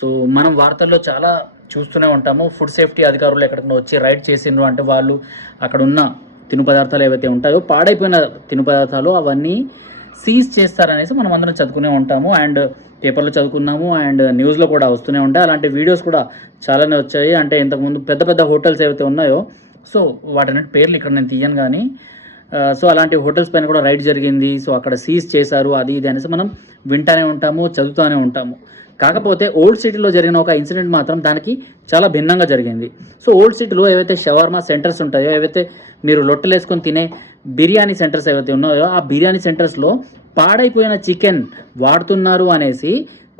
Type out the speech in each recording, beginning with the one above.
So మనం వార్తల్లో చాలా చూస్తూనే ఉంటాము. ఫుడ్ సేఫ్టీ అధికారులు ఎక్కడికైనా వచ్చి రైడ్ చేసిండ్రు అంటే వాళ్ళు అక్కడ ఉన్న తిను పదార్థాలు ఏవైతే ఉంటాయో పాడైపోయిన తిను పదార్థాలు అవన్నీ సీజ్ చేస్తారనేసి మనం అందరం చదువుకునే ఉంటాము. అండ్ పేపర్లో చదువుకున్నాము. అండ్ న్యూస్లో కూడా వస్తూనే ఉంటాయి. అలాంటి వీడియోస్ కూడా చాలానే వచ్చాయి. అంటే ఇంతకుముందు పెద్ద పెద్ద హోటల్స్ ఏవైతే ఉన్నాయో సో వాటన్నిటి పేర్లు ఇక్కడ నేను తీయను కానీ సో అలాంటి హోటల్స్ పైన కూడా రైడ్ జరిగింది. సో అక్కడ సీజ్ చేశారు. అది ఇది అనేసి మనం వింటానే ఉంటాము చదువుతూనే ఉంటాము. కాకపోతే ఓల్డ్ సిటీలో జరిగిన ఒక ఇన్సిడెంట్ మాత్రం దానికి చాలా భిన్నంగా జరిగింది. సో ఓల్డ్ సిటీలో ఏవైతే షవర్మా సెంటర్స్ ఉంటాయో ఏవైతే మీరు లొట్టలు వేసుకొని తినే బిర్యానీ సెంటర్స్ ఏవైతే ఉన్నాయో ఆ బిర్యానీ సెంటర్స్లో పాడైపోయిన చికెన్ వాడుతున్నారు అనేసి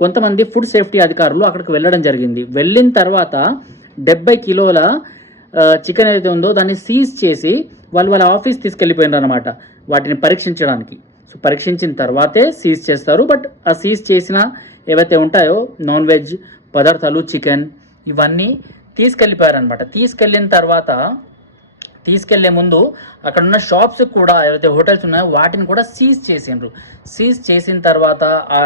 కొంతమంది ఫుడ్ సేఫ్టీ అధికారులు అక్కడికి వెళ్ళడం జరిగింది. వెళ్ళిన తర్వాత డెబ్బై కిలోల చికెన్ ఏదైతే ఉందో దాన్ని సీజ్ చేసి వాళ్ళు వాళ్ళ ఆఫీస్ తీసుకెళ్ళిపోయినారు అనమాట వాటిని పరీక్షించడానికి. సో పరీక్షించిన తర్వాతే సీజ్ చేస్తారు. బట్ ఆ సీజ్ చేసిన ఏవైతే ఉంటాయో నాన్ వెజ్ పదార్థాలు చికెన్ ఇవన్నీ తీసుకెళ్ళిపోయారనమాట తీసుకెళ్ళిన తర్వాత తీసుకెళ్ళే ముందు అక్కడ ఉన్న షాప్స్ కూడా ఏవైతే హోటల్స్ ఉన్నాయో వాటిని కూడా సీజ్ చేసిండ్రు. సీజ్ చేసిన తర్వాత ఆ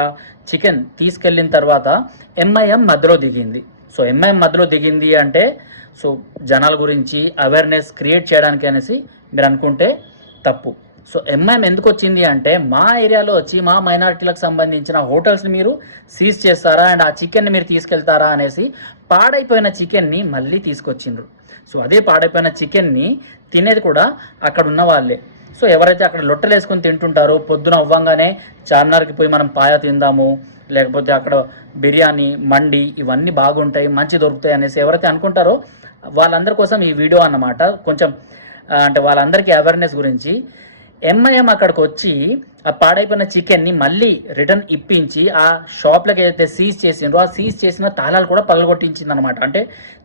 చికెన్ తీసుకెళ్ళిన తర్వాత ఎంఐఎం మధ్యలో దిగింది. సో ఎంఐఎం మధ్యలో దిగింది అంటే సో జనాల గురించి అవేర్నెస్ క్రియేట్ చేయడానికి అనేసి మీరు అనుకుంటే తప్పు. సో ఎంఐఎం ఎందుకు వచ్చింది అంటే మా ఏరియాలో వచ్చి మా మైనారిటీలకు సంబంధించిన హోటల్స్ని మీరు సీజ్ చేస్తారా అండ్ ఆ చికెన్ని మీరు తీసుకెళ్తారా అనేసి పాడైపోయిన చికెన్ని మళ్ళీ తీసుకొచ్చిండ్రు. సో అదే పాడైపోయిన చికెన్ని తినేది కూడా అక్కడ ఉన్న వాళ్ళే. సో ఎవరైతే అక్కడ లొట్టలు వేసుకొని తింటుంటారో పొద్దున అవ్వంగానే చార్మినార్కి పోయి మనం పాయ తిందాము లేకపోతే అక్కడ బిర్యానీ మండి ఇవన్నీ బాగుంటాయి మంచి దొరుకుతాయి అనేసి ఎవరైతే అనుకుంటారో వాళ్ళందరి కోసం ఈ వీడియో అన్నమాట. కొంచెం అంటే వాళ్ళందరికీ అవేర్నెస్ గురించి ఎంఐఎం అక్కడికి వచ్చి ఆ పాడైపోయిన చికెన్ని మళ్ళీ రిటర్న్ ఇప్పించి ఆ షాప్లకు ఏదైతే సీజ్ చేసిండ్రో ఆ సీజ్ చేసిన తాళాలు కూడా పగలగొట్టించింది అనమాట అంటే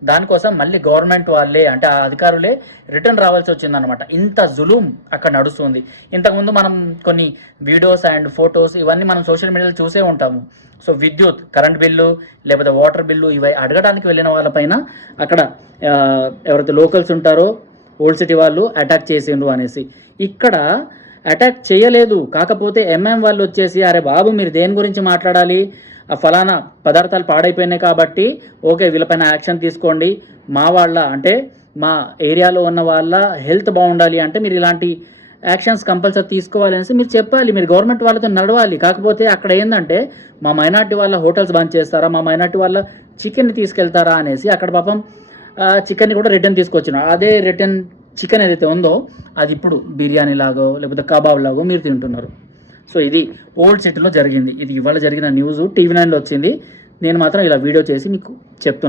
దానికోసం మళ్ళీ గవర్నమెంట్ వాళ్ళే అంటే ఆ అధికారులే రిటర్న్ రావాల్సి వచ్చిందనమాట. ఇంత జులుం అక్కడ నడుస్తుంది. ఇంతకుముందు మనం కొన్ని వీడియోస్ అండ్ ఫొటోస్ ఇవన్నీ మనం సోషల్ మీడియాలో చూసే ఉంటాము. సో విద్యుత్ కరెంట్ బిల్లు లేకపోతే వాటర్ బిల్లు ఇవి అడగడానికి వెళ్ళిన వాళ్ళపైన అక్కడ ఎవరైతే లోకల్స్ ఉంటారో ఓల్డ్ సిటీ వాళ్ళు అటాక్ చేసిండ్రు అనేసి. ఇక్కడ అటాక్ చేయలేదు. కాకపోతే ఎంఎం వాళ్ళు వచ్చేసి అరే బాబు మీరు దేని గురించి మాట్లాడాలి? ఆ ఫలానా పదార్థాలు పాడైపోయినాయి కాబట్టి ఓకే వీళ్ళపైన యాక్షన్ తీసుకోండి. మా వాళ్ళ అంటే మా ఏరియాలో ఉన్న వాళ్ళ హెల్త్ బాగుండాలి అంటే మీరు ఇలాంటి యాక్షన్స్ కంపల్సరీ తీసుకోవాలి అనేసి మీరు చెప్పాలి. మీరు గవర్నమెంట్ వాళ్ళతో నడవాలి. కాకపోతే అక్కడ ఏంటంటే మా మైనార్టీ వాళ్ళ హోటల్స్ బంద్ చేస్తారా? మా మైనార్టీ వాళ్ళ చికెన్ని తీసుకెళ్తారా? అనేసి అక్కడ పాపం చికెన్ని కూడా రిటర్న్ తీసుకొచ్చిన. అదే రిటర్న్ చికెన్ ఏదైతే ఉందో అది ఇప్పుడు బిర్యానీ లాగో లేకపోతే కబాబ్ లాగో మీరు తింటున్నారు. సో ఇది ఓల్డ్ సిటీలో జరిగింది. ఇది ఇవాళ జరిగిన న్యూస్ టీవీ నైన్లో వచ్చింది. నేను మాత్రం ఇలా వీడియో చేసి మీకు చెప్తున్నాను.